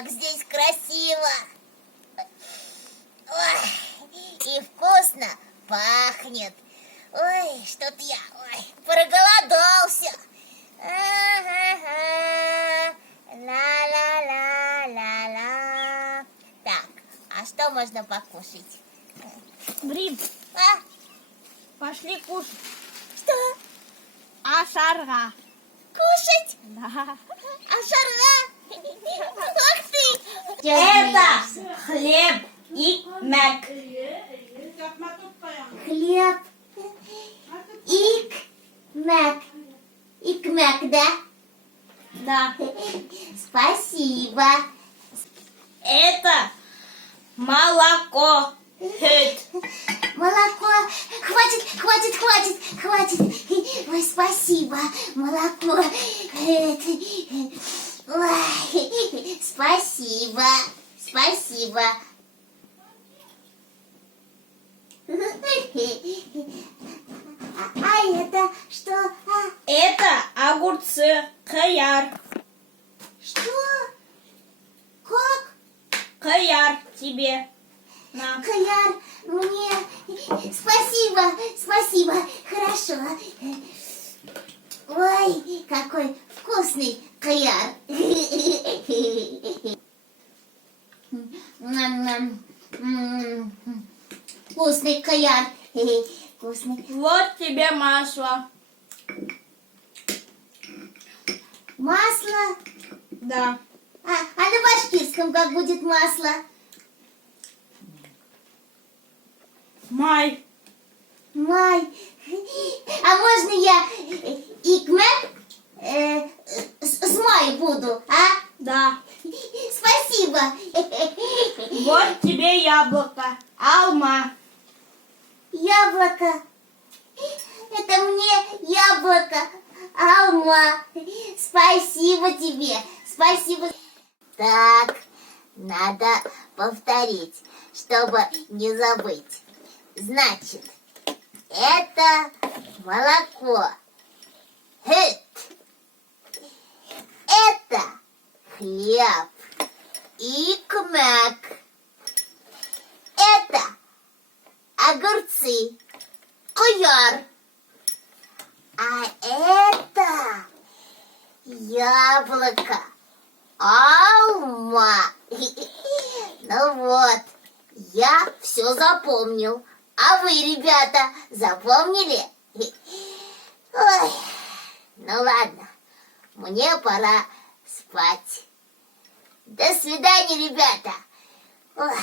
как здесь красиво. Ой, и вкусно пахнет. Ой, что-то я проголодался. Ага, ла-ла-ла-ла-ла. Так, а что можно покушать? Брим, А? пошли кушать. Что? Ашарга. Кушать? Да. Ашарга? Ах ты! Это хлеб и мек. Хлеб. Ик-мек. Ик-мек, да? Да. Спасибо. Это молоко. Хет. Молоко. Хватит. Ой, спасибо. Молоко. Ой, спасибо. А это что? Это огурцы. Каяр. Что? Как? Каяр тебе. На. Каяр, мне... Спасибо, хорошо. Ой, какой вкусный каяр. Вкусный каяр. Вкусный. Вот тебе масло. Масло? Да. А на башкирском как будет масло? Май. Май. А можно я икмек с май буду, а? Да. Спасибо. Вот тебе яблоко. Алма. Яблоко. Это мне яблоко. Алма. Спасибо тебе. Спасибо. Так, надо повторить, чтобы не забыть. Значит, это молоко. Это хлеб. Икмек. Это огурцы. Каяр. А это яблоко. Алма. Ну вот, я все запомнил. А вы, ребята, запомнили? Ой, ну ладно, мне пора спать. До свидания, ребята. Ой.